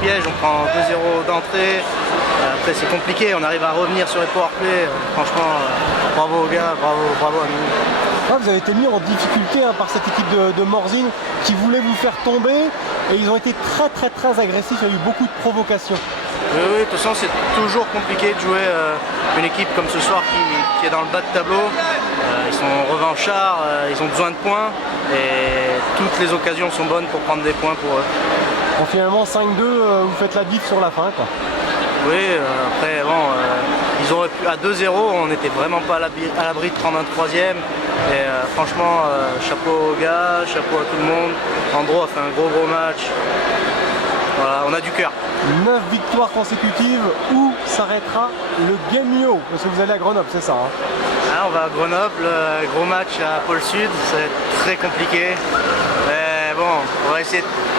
piège, on prend 2-0 d'entrée. Après c'est compliqué, on arrive à revenir sur les powerplay. Franchement, bravo aux gars, bravo à nous. Ah, vous avez été mis en difficulté par cette équipe de Morzine qui voulait vous faire tomber et ils ont été très agressifs, il y a eu beaucoup de provocations. Oui, de toute façon c'est toujours compliqué de jouer une équipe comme ce soir qui est dans le bas de tableau. Ils sont revanchards, ils ont besoin de points et toutes les occasions sont bonnes pour prendre des points pour eux. Bon, finalement 5-2, vous faites la diff sur la fin quoi. Oui, après bon, ils auraient pu à 2-0, on n'était vraiment pas à l'abri de prendre un troisième. Et franchement, chapeau aux gars, chapeau à tout le monde. Andro a fait un gros match. Voilà, on a du cœur. 9 victoires consécutives, où s'arrêtera le Gamio? Parce que vous allez à Grenoble, c'est ça hein? Ah, on va à Grenoble, gros match à Pôle Sud, ça va être très compliqué. Mais bon,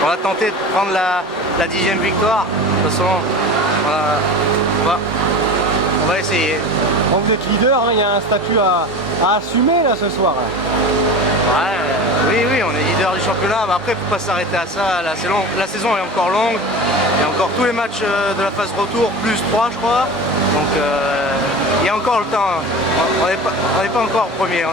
on va tenter de prendre la 10e victoire. De toute façon, on va essayer. Bon, vous êtes leader, hein, il y a un statut à assumer là ce soir. Ouais, oui, on est leader du championnat, mais après il ne faut pas s'arrêter à ça, la saison est encore longue, il y a encore tous les matchs de la phase retour, plus 3 je crois, donc il y a encore le temps, on n'est pas encore premier,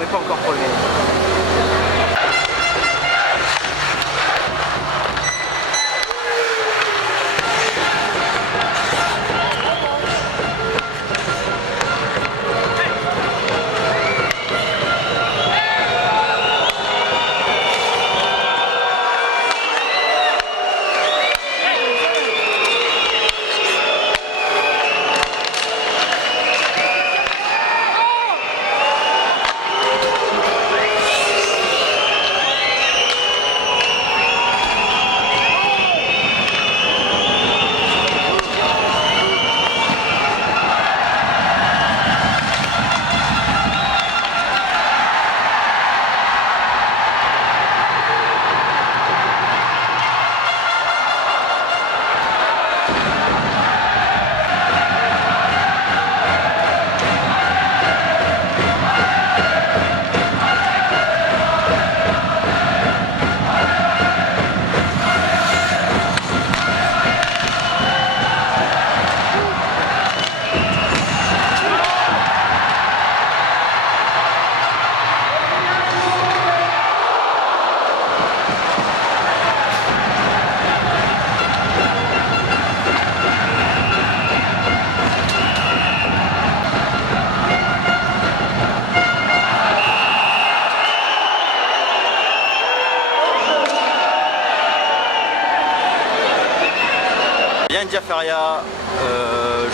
Yann Diafaria,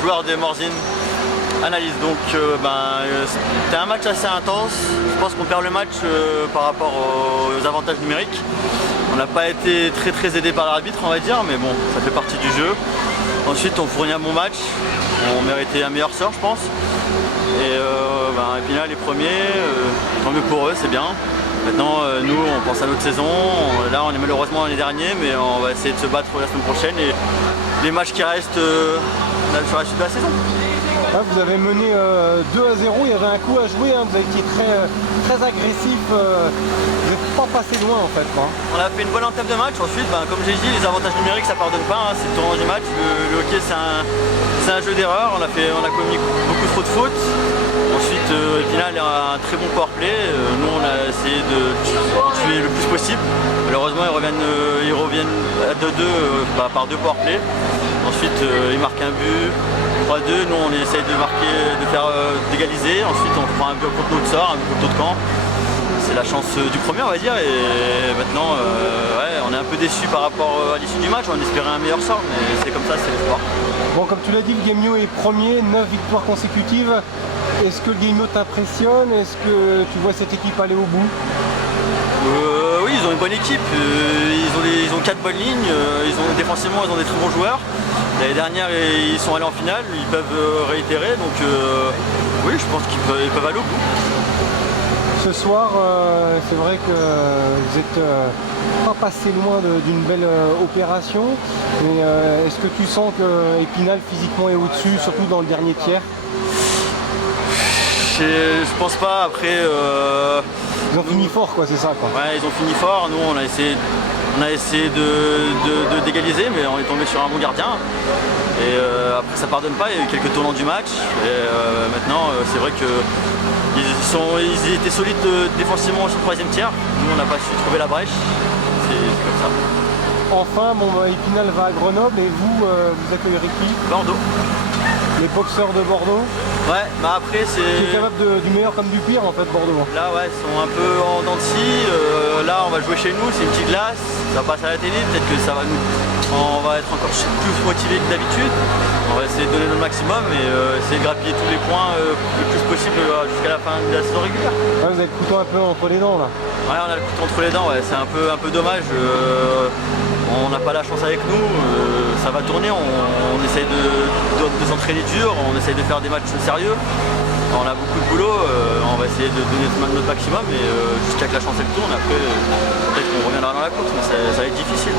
joueur de Morzine, analyse. Donc c'était un match assez intense. Je pense qu'on perd le match par rapport aux avantages numériques. On n'a pas été très aidé par l'arbitre on va dire, mais bon, ça fait partie du jeu. Ensuite on fournit un bon match, on méritait un meilleur sort je pense. Et Épinal les premiers, tant mieux pour eux, c'est bien. Maintenant nous on pense à notre saison, là on est malheureusement l'année dernière mais on va essayer de se battre la semaine prochaine et les matchs qui restent sur la suite de la saison. Ah, vous avez mené 2-0, il y avait un coup à jouer, hein, vous avez été très agressif, vous n'êtes pas passé loin en fait. Quoi. On a fait une bonne entame de match, ensuite comme j'ai dit les avantages numériques ça pardonne pas, hein, c'est le tournant du match, le hockey c'est un jeu d'erreur, on a commis beaucoup trop de fautes. Ensuite Épinal a un très bon powerplay, nous on a essayé de tuer le plus possible. Malheureusement ils reviennent à 2-2 par 2 powerplays. Ensuite ils marquent un but, 3-2, nous on essaye d'égaliser, ensuite on prend un but contre notre sort, un but contre notre camp. C'est la chance du premier on va dire et maintenant on est un peu déçu par rapport à l'issue du match, on espérait un meilleur sort mais c'est comme ça, c'est l'espoir. Bon comme tu l'as dit, le Gamio est premier, 9 victoires consécutives. Est-ce que le Gamio t'impressionne? Est-ce que tu vois cette équipe aller au bout? Oui, ils ont une bonne équipe, ils ont 4 bonnes lignes, défensivement ils ont des très bons joueurs. L'année dernière ils sont allés en finale, ils peuvent réitérer, donc oui je pense qu'ils peuvent aller au bout. Ce soir, c'est vrai que vous n'êtes pas passé loin d'une belle opération, mais est-ce que tu sens que Épinal physiquement est au-dessus, surtout dans le dernier tiers? Je pense pas. Après, Ils ont fini fort, quoi, c'est ça, quoi. ouais, ils ont fini fort. Nous, on a essayé d'égaliser, mais on est tombé sur un bon gardien. Et après, ça pardonne pas. Il y a eu quelques tournants du match. Et maintenant, c'est vrai que ils étaient solides défensivement sur le troisième tiers. Nous, on n'a pas su trouver la brèche. C'est comme ça. Enfin, bon, Épinal va à Grenoble et vous accueillerez qui? Bordeaux. Les boxeurs de Bordeaux, Ouais, bah après qui est c'est. capable du meilleur comme du pire, en fait, Bordeaux. Là, ouais, ils sont un peu en dents de scie. Là, on va jouer chez nous, c'est une petite glace. Ça passe à la télé, peut-être que ça va nous. On va être encore plus motivés que d'habitude. On va essayer de donner notre maximum et essayer de grappiller tous les points le plus possible jusqu'à la fin de la saison régulière. Ouais, vous avez le couteau un peu entre les dents, là. Ouais, on a le couteau entre les dents, ouais, c'est un peu dommage. On n'a pas la chance avec nous, ça va tourner, on essaye de s'entraîner dur, on essaye de faire des matchs sérieux. On a beaucoup de boulot, on va essayer de donner notre maximum et jusqu'à que la chance elle tourne, après peut-être qu'on reviendra dans la course, mais ça va être difficile.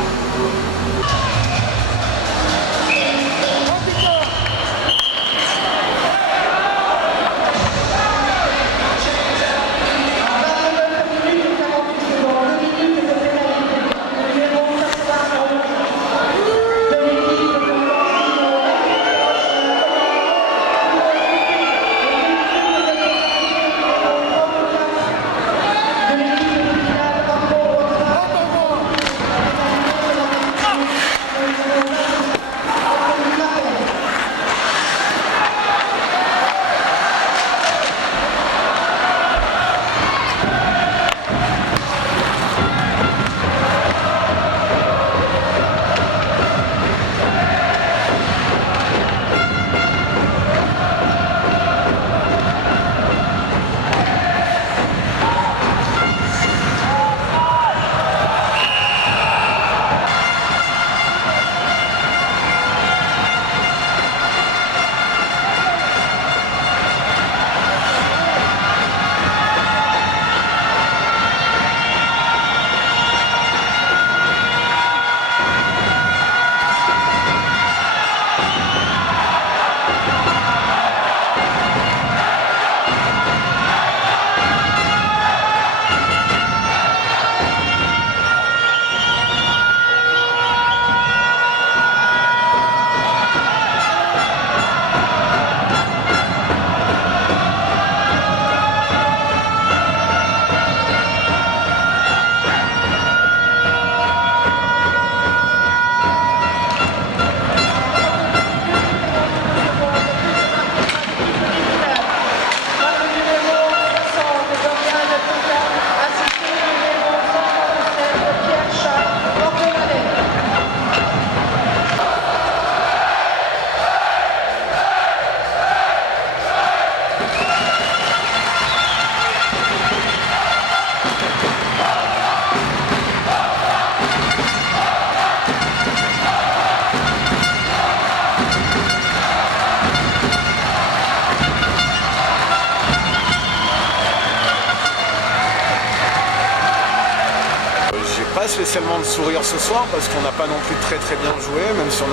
Pas spécialement de sourire ce soir parce qu'on n'a pas non plus très bien joué, même si on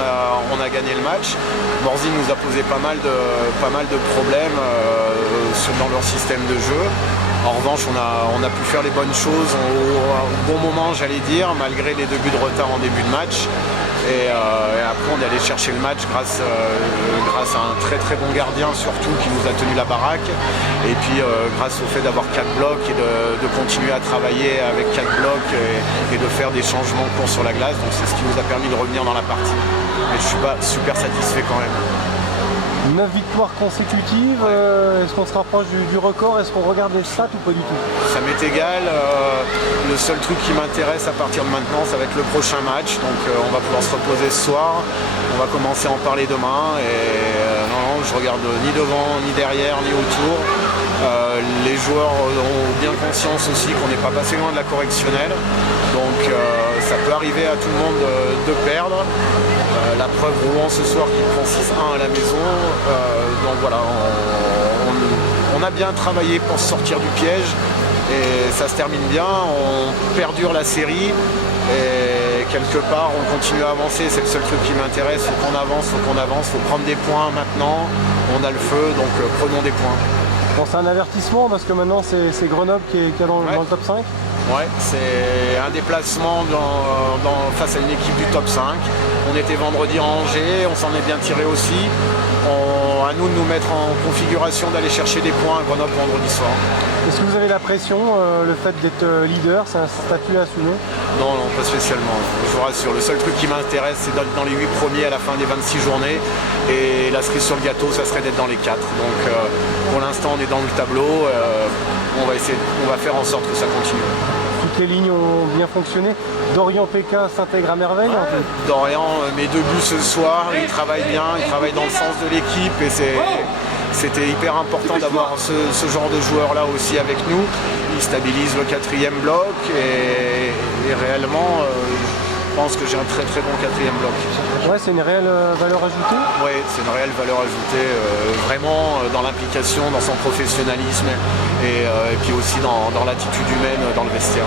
a gagné le match. Morzine nous a posé pas mal de problèmes dans leur système de jeu. En revanche, on a pu faire les bonnes choses au bon moment, j'allais dire, malgré les 2 buts de retard en début de match. Et après, on est allé chercher le match grâce à un très bon gardien surtout qui nous a tenu la baraque. Et puis grâce au fait d'avoir 4 blocs et de continuer à travailler avec 4 blocs et de faire des changements courts sur la glace. Donc c'est ce qui nous a permis de revenir dans la partie. Mais je suis pas super satisfait quand même. 9 victoires consécutives, est-ce qu'on se rapproche du record? Est-ce qu'on regarde les stats ou pas du tout? Ça m'est égal, le seul truc qui m'intéresse à partir de maintenant, ça va être le prochain match, donc on va pouvoir se reposer ce soir, on va commencer à en parler demain, et non, je regarde ni devant, ni derrière, ni autour. Les joueurs ont bien conscience aussi qu'on n'est pas passé loin de la correctionnelle, donc ça peut arriver à tout le monde de perdre. La preuve, Rouen ce soir qui prend 6-1 à la maison, donc voilà, on a bien travaillé pour sortir du piège et ça se termine bien, on perdure la série et quelque part on continue à avancer, c'est le seul truc qui m'intéresse, faut qu'on avance, faut prendre des points maintenant, on a le feu, donc prenons des points. Bon, c'est un avertissement parce que maintenant c'est Grenoble qui est dans le top 5. Ouais, c'est un déplacement face à une équipe du top 5. On était vendredi à Angers, on s'en est bien tiré aussi. À nous de nous mettre en configuration d'aller chercher des points à Grenoble vendredi soir. Est-ce que vous avez la pression, le fait d'être leader, c'est un statut à assumer? Non, pas spécialement, je vous rassure. Le seul truc qui m'intéresse, c'est d'être dans les 8 premiers à la fin des 26 journées. Et la cerise sur le gâteau, ça serait d'être dans les 4. Donc pour l'instant, on est dans le tableau. On va faire en sorte que ça continue. Toutes les lignes ont bien fonctionné. Dorian PK s'intègre à merveille. Dorian, mes 2 buts ce soir, il travaille bien, il travaille dans le sens de l'équipe et c'était hyper important d'avoir ce genre de joueur-là aussi avec nous. Il stabilise le 4e bloc et réellement, je pense que j'ai un très bon 4e bloc. Ouais, c'est une réelle valeur ajoutée. Oui, c'est une réelle valeur ajoutée, vraiment dans l'implication, dans son professionnalisme et puis aussi dans l'attitude humaine dans le vestiaire.